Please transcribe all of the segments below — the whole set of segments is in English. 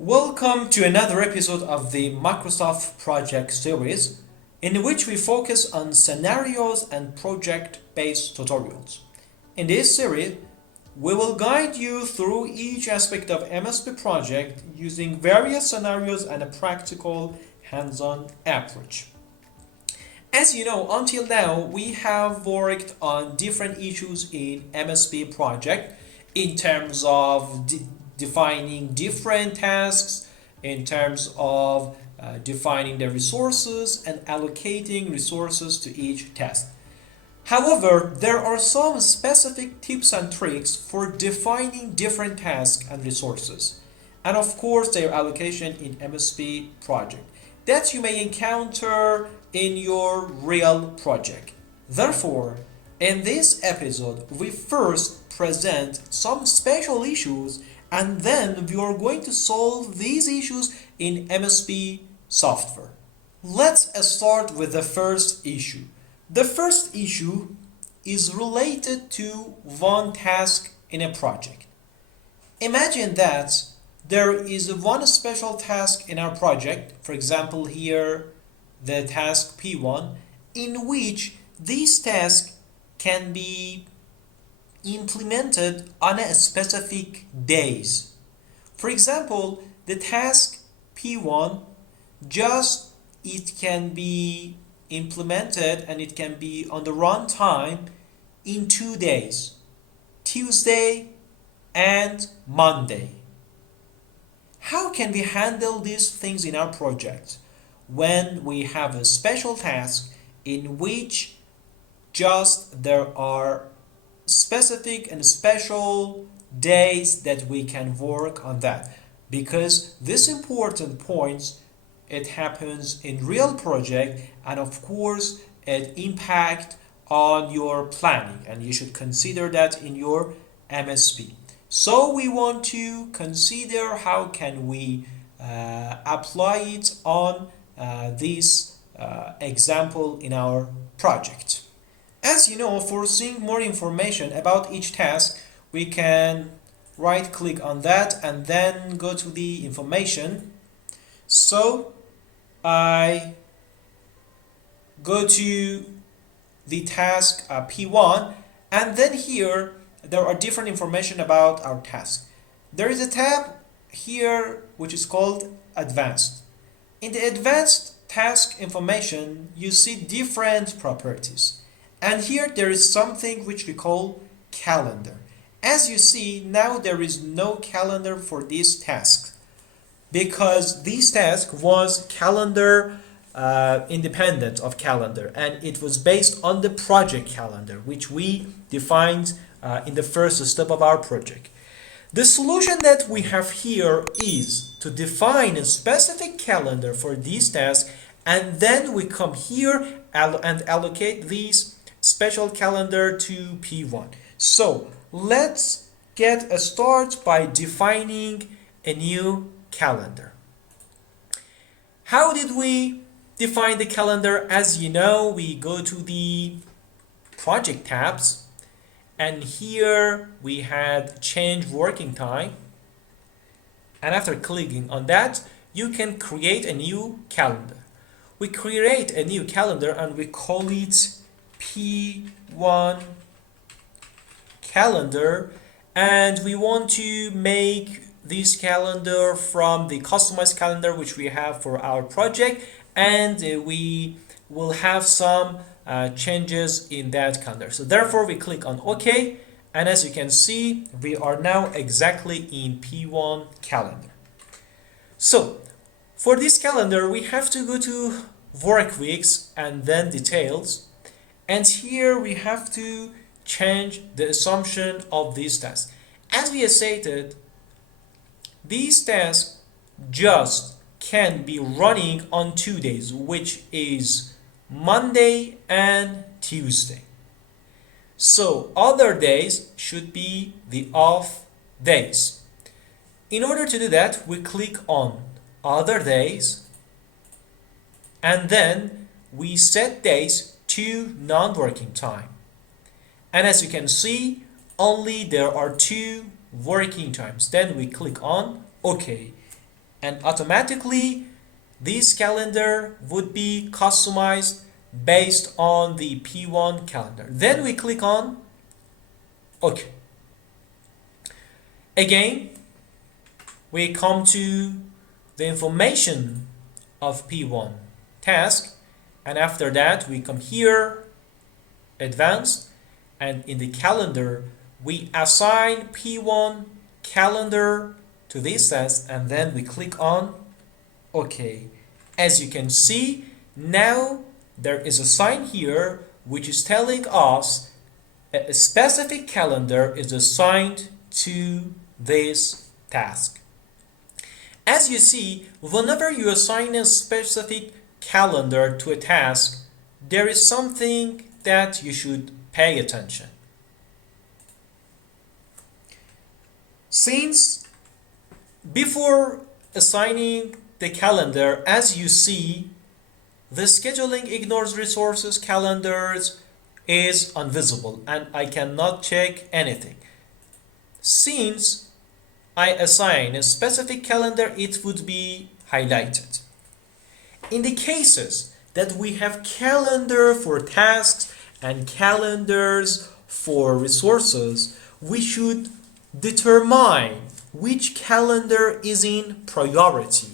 Welcome to another episode of the Microsoft Project series, in which we focus on scenarios and project-based tutorials. In this series, we will guide you through each aspect of MSP project using various scenarios and a practical hands-on approach. As you know, until now, we have worked on different issues in MSP project in terms of defining different tasks, in terms of defining the resources and allocating resources to each task. However, there are some specific tips and tricks for defining different tasks and resources, and of course their allocation in MSP project that you may encounter in your real project. Therefore, in this episode, we first present some special issues and then we are going to solve these issues in MSP software. Let's start with the first issue. The first issue is related to one task in a project. Imagine that there is one special task in our project, for example here the task P1, in which this task can be implemented on a specific days. For example, the task P1 just it can be implemented and it can be on the runtime in 2 days, Tuesday and Monday. How can we handle these things in our project when we have a special task in which just there are specific and special days that we can work on that? Because this important points, it happens in real project and of course it impact on your planning and you should consider that in your MSP. So we want to consider how can we apply it on this example in our project. As you know, for seeing more information about each task, we can right click on that and then go to the information. So I go to the task P1 and then here there are different information about our task. There is a tab here which is called Advanced. In the Advanced Task information, you see different properties. And here there is something which we call calendar. As you see, now there is no calendar for this task because this task was calendar independent of calendar and it was based on the project calendar which we defined in the first step of our project. The solution that we have here is to define a specific calendar for this task and then we come here and allocate this special calendar to P1. So let's get a start by defining a new calendar. How did we define the calendar? As you know, we go to the project tabs and here we had change working time, and after clicking on that you can create a new calendar. We create a new calendar and we call it P1 calendar, and we want to make this calendar from the customized calendar which we have for our project, and we will have some changes in that calendar. So therefore we click on OK, and as you can see we are now exactly in P1 calendar. So for this calendar we have to go to work weeks and then details, and here we have to change the assumption of these tasks. As we stated, these tasks just can be running on 2 days, which is Monday and Tuesday. So other days should be the off days. In order to do that, we click on other days and then we set days to non-working time. And as you can see, only there are 2 working times. Then we click on OK. and automatically this calendar would be customized based on the P1 calendar. Then we click on OK. Again, we come to the information of P1 task, and after that we come here, advanced, and in the calendar we assign P1 calendar to this task, and then we click on OK. As you can see, now there is a sign here which is telling us a specific calendar is assigned to this task. As you see, whenever you assign a specific calendar to a task, there is something that you should pay attention. Since before assigning the calendar, as you see, the scheduling ignores resources calendars is invisible and I cannot check anything. Since I assign a specific calendar, it would be highlighted. In the cases that we have calendar for tasks and calendars for resources, we should determine which calendar is in priority.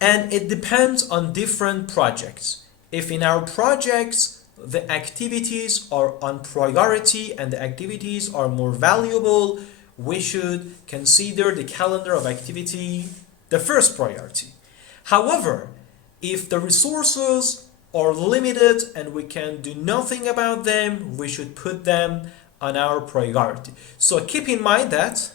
And it depends on different projects. If in our projects the activities are on priority and the activities are more valuable, we should consider the calendar of activity the first priority. However, if the resources are limited and we can do nothing about them, we should put them on our priority. So keep in mind that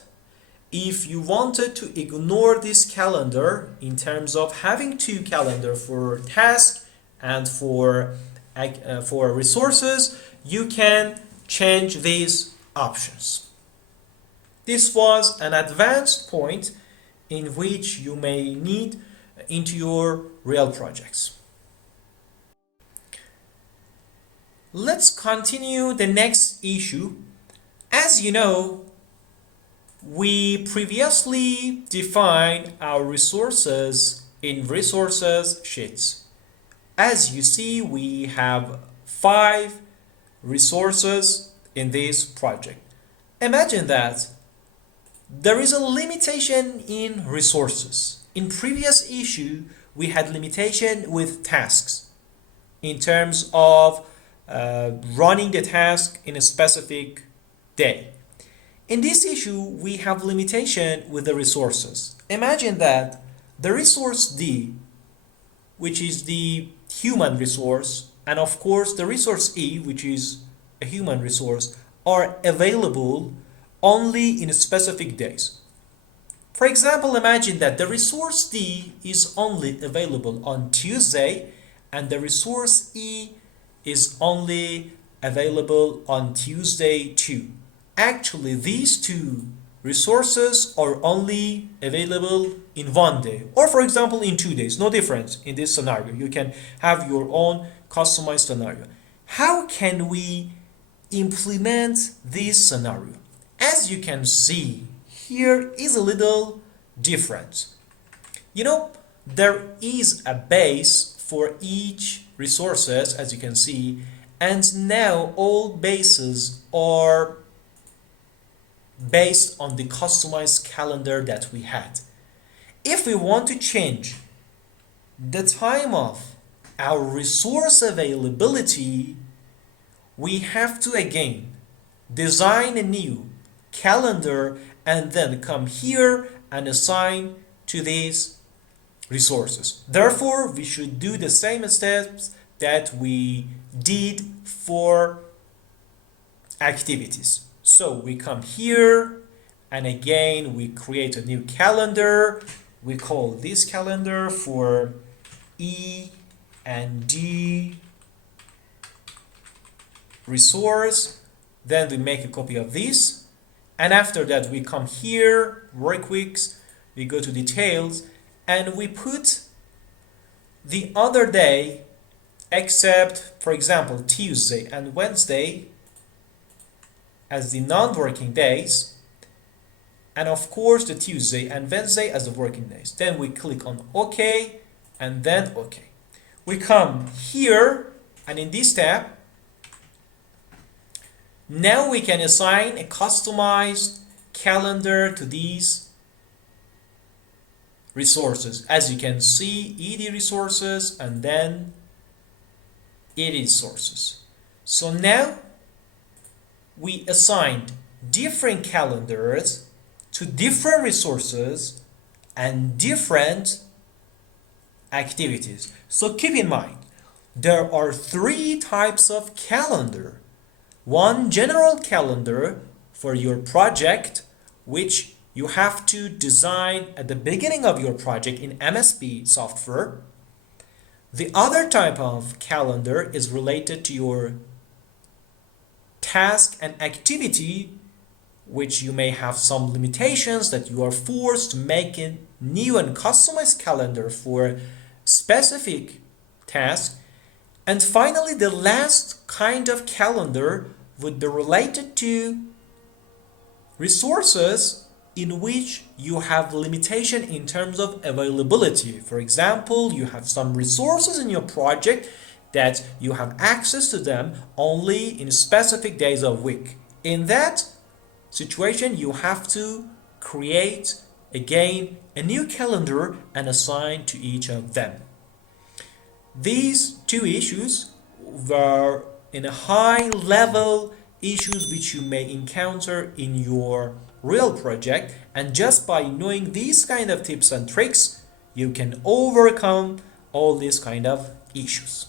if you wanted to ignore this calendar in terms of having two calendars for tasks and for resources, you can change these options. This was an advanced point in which you may need into your real projects. Let's continue the next issue. As you know, we previously defined our resources in resources sheets. As you see, we have 5 resources in this project. Imagine that there is a limitation in resources. In previous issue, we had limitation with tasks in terms of running the task in a specific day. In this issue, we have limitation with the resources. Imagine that the resource D, which is the human resource, and of course the resource E, which is a human resource, are available only in specific days. For example, imagine that the resource D is only available on Tuesday and the resource E is only available on Tuesday too. Actually, these two resources are only available in one day, or for example in 2 days. No difference in this scenario. You can have your own customized scenario. How can we implement this scenario? As you can see, here is a little different. You know, there is a base for each resources, as you can see, and now all bases are based on the customized calendar that we had. If we want to change the time of our resource availability, we have to again design a new calendar and then come here and assign to these resources. Therefore, we should do the same steps that we did for activities. So we come here and again we create a new calendar. We call this calendar for E and D resource. Then we make a copy of this, and after that we come here very quick, we go to details and we put the other day except, for example, Tuesday and Wednesday as the non-working days, and of course the Tuesday and Wednesday as the working days. Then we click on OK and then OK. We come here and in this tab, now we can assign a customized calendar to these resources. As you can see, ED resources and then ED sources. So now we assigned different calendars to different resources and different activities. So keep in mind, there are three types of calendar. One general calendar for your project, which you have to design at the beginning of your project in MSP software. The other type of calendar is related to your task and activity, which you may have some limitations that you are forced to make a new and customized calendar for specific task. And finally, the last kind of calendar would be related to resources in which you have limitation in terms of availability. For example, you have some resources in your project that you have access to them only in specific days of week. In that situation, you have to create again a new calendar and assign to each of them. These two issues were in a high level issues which you may encounter in your real project, and just by knowing these kind of tips and tricks you can overcome all these kind of issues.